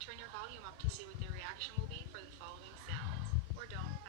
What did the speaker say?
Turn your volume up to see what the reaction will be for the following sounds. Or don't.